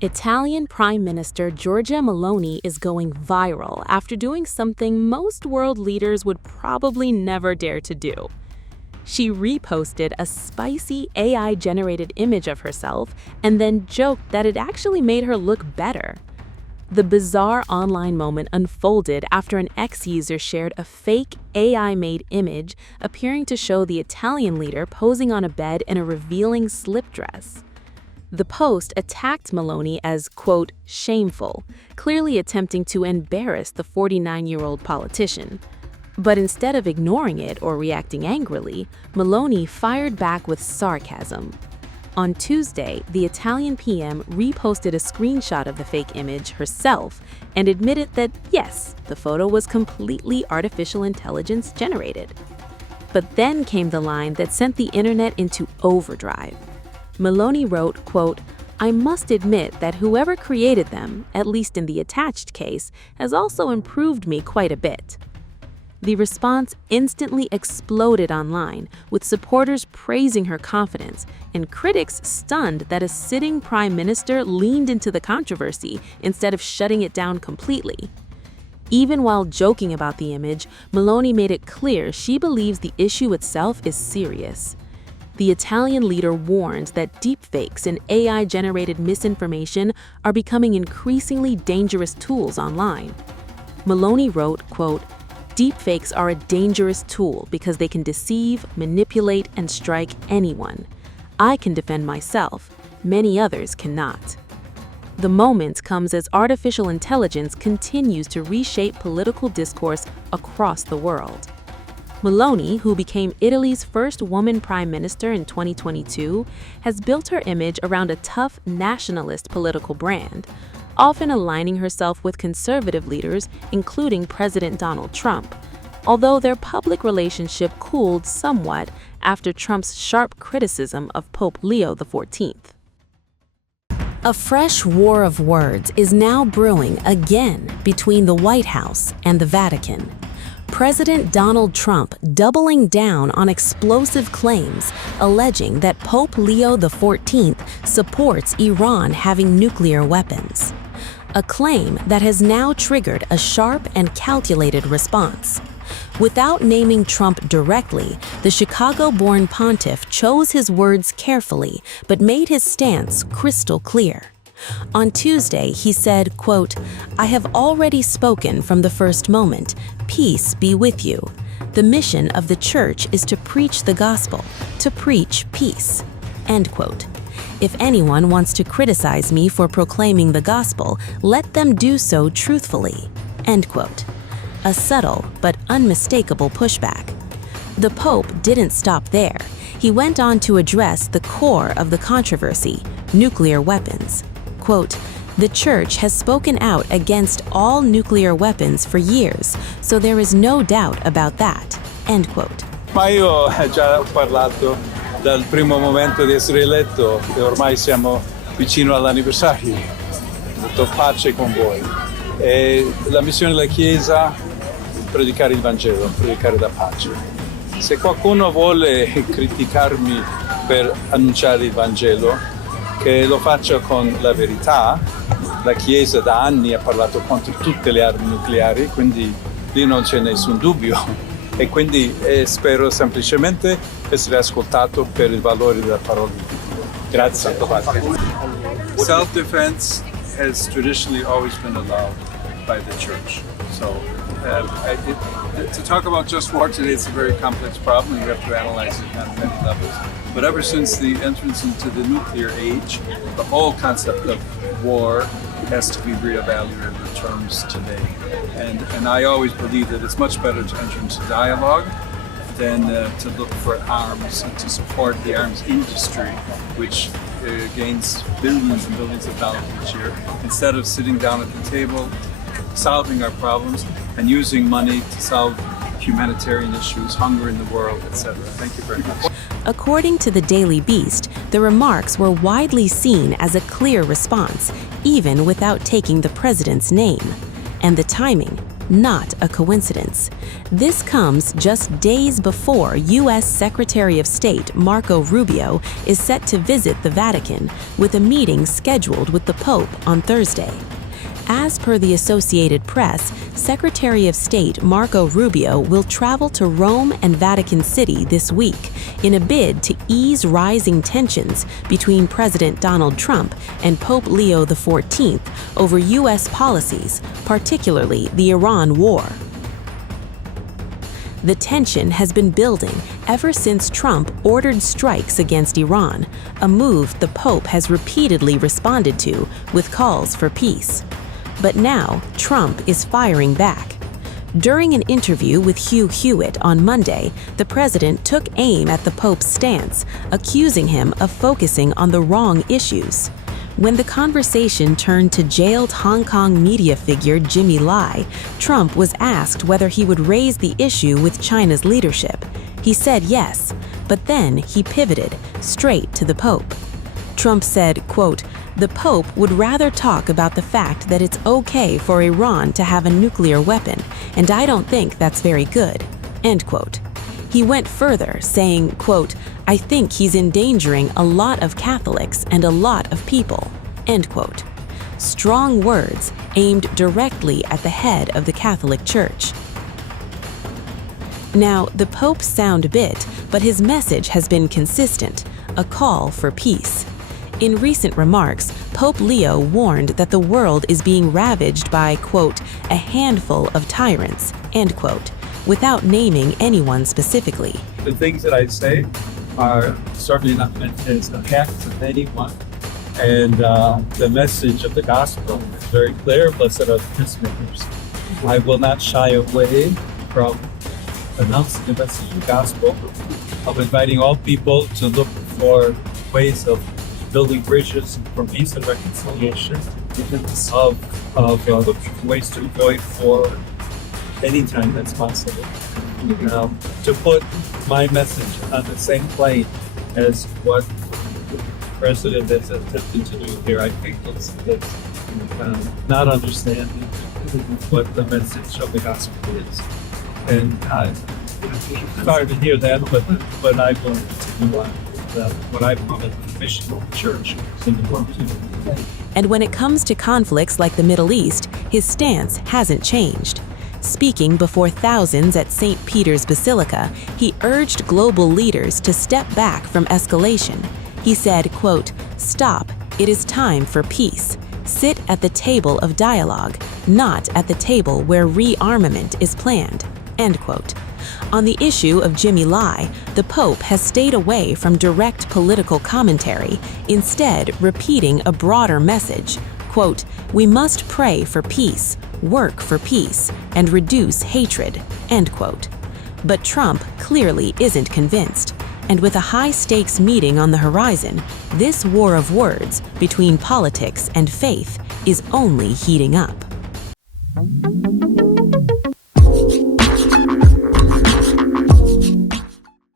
Italian Prime Minister Giorgia Meloni is going viral after doing something most world leaders would probably never dare to do. She reposted a spicy AI-generated image of herself and then joked that it actually made her look better. The bizarre online moment unfolded after an X user shared a fake AI-made image appearing to show the Italian leader posing on a bed in a revealing slip dress. The post attacked Meloni as, quote, shameful, clearly attempting to embarrass the 49-year-old politician. But instead of ignoring it or reacting angrily, Meloni fired back with sarcasm. On Tuesday, the Italian PM reposted a screenshot of the fake image herself and admitted that, yes, the photo was completely artificial intelligence generated. But then came the line that sent the internet into overdrive. Meloni wrote, quote, I must admit that whoever created them, at least in the attached case, has also improved me quite a bit. The response instantly exploded online, with supporters praising her confidence and critics stunned that a sitting prime minister leaned into the controversy instead of shutting it down completely. Even while joking about the image, Meloni made it clear she believes the issue itself is serious. The Italian leader warned that deepfakes and AI-generated misinformation are becoming increasingly dangerous tools online. Meloni wrote, quote, deepfakes are a dangerous tool because they can deceive, manipulate, and strike anyone. I can defend myself. Many others cannot. The moment comes as artificial intelligence continues to reshape political discourse across the world. Meloni, who became Italy's first woman prime minister in 2022, has built her image around a tough nationalist political brand, often aligning herself with conservative leaders, including President Donald Trump, although their public relationship cooled somewhat after Trump's sharp criticism of Pope Leo XIV. A fresh war of words is now brewing again between the White House and the Vatican. President Donald Trump doubling down on explosive claims, alleging that Pope Leo XIV supports Iran having nuclear weapons. A claim that has now triggered a sharp and calculated response. Without naming Trump directly, the Chicago-born pontiff chose his words carefully but made his stance crystal clear. On Tuesday, he said, quote, I have already spoken from the first moment. Peace be with you. The mission of the church is to preach the gospel, to preach peace. End quote. If anyone wants to criticize me for proclaiming the gospel, let them do so truthfully. End quote. A subtle but unmistakable pushback. The Pope didn't stop there. He went on to address the core of the controversy, nuclear weapons. Quote, the Church has spoken out against all nuclear weapons for years, so there is no doubt about that. End quote. Ma io ho già parlato dal primo momento di essere eletto e ormai siamo vicino all'anniversario. Ho detto pace con voi. E la missione della Chiesa è predicare il Vangelo, predicare la pace. Se qualcuno vuole criticarmi per annunciare il Vangelo, che lo faccia con la verità. La Chiesa da anni ha parlato contro tutte le armi nucleari, quindi lì non c'è nessun dubbio. E quindi spero semplicemente essere ascoltato per il valore della parola di Dio. Grazie. Self-defense has traditionally always been allowed by the Church. So to talk about just war today, it's a very complex problem, and we have to analyze it on many levels. But ever since the entrance into the nuclear age, the whole concept of war has to be reevaluated in terms today. And I always believe that it's much better to enter into dialogue than to look for arms and to support the arms industry, which gains billions and billions of dollars each year, instead of sitting down at the table, solving our problems, and using money to solve humanitarian issues, hunger in the world, etc. Thank you very much. According to the Daily Beast, the remarks were widely seen as a clear response, even without taking the president's name. And the timing, not a coincidence. This comes just days before U.S. Secretary of State Marco Rubio is set to visit the Vatican, with a meeting scheduled with the Pope on Thursday. As per the Associated Press, Secretary of State Marco Rubio will travel to Rome and Vatican City this week in a bid to ease rising tensions between President Donald Trump and Pope Leo XIV over U.S. policies, particularly the Iran war. The tension has been building ever since Trump ordered strikes against Iran, a move the Pope has repeatedly responded to with calls for peace. But now, Trump is firing back. During an interview with Hugh Hewitt on Monday, the president took aim at the Pope's stance, accusing him of focusing on the wrong issues. When the conversation turned to jailed Hong Kong media figure Jimmy Lai, Trump was asked whether he would raise the issue with China's leadership. He said yes, but then he pivoted straight to the Pope. Trump said, quote, "The Pope would rather talk about the fact that it's okay for Iran to have a nuclear weapon, and I don't think that's very good," end quote. He went further, saying, quote, "I think he's endangering a lot of Catholics and a lot of people," end quote. Strong words aimed directly at the head of the Catholic Church. Now, the Pope sound bit, but his message has been consistent, a call for peace. In recent remarks, Pope Leo warned that the world is being ravaged by, quote, "a handful of tyrants," end quote, without naming anyone specifically. The things that I say are certainly not meant as attacks of anyone. And the message of the gospel is very clear: blessed are the peacemakers. I will not shy away from announcing the message of the gospel, of inviting all people to look for ways of building bridges for peace and reconciliation, of ways to avoid war anytime that's possible. To put my message on the same plane as what the president is attempting to do here, I think it's not understanding what the message of the gospel is. And it's hard to hear that, but I will continue on. What I call the mission of the church in the world. And when it comes to conflicts like the Middle East, his stance hasn't changed. Speaking before thousands at St. Peter's Basilica, he urged global leaders to step back from escalation. He said, quote, "Stop, it is time for peace. Sit at the table of dialogue, not at the table where rearmament is planned," end quote. On the issue of Jimmy Lai, the Pope has stayed away from direct political commentary, instead repeating a broader message, quote, "We must pray for peace, work for peace, and reduce hatred," end quote. But Trump clearly isn't convinced, and with a high-stakes meeting on the horizon, this war of words between politics and faith is only heating up.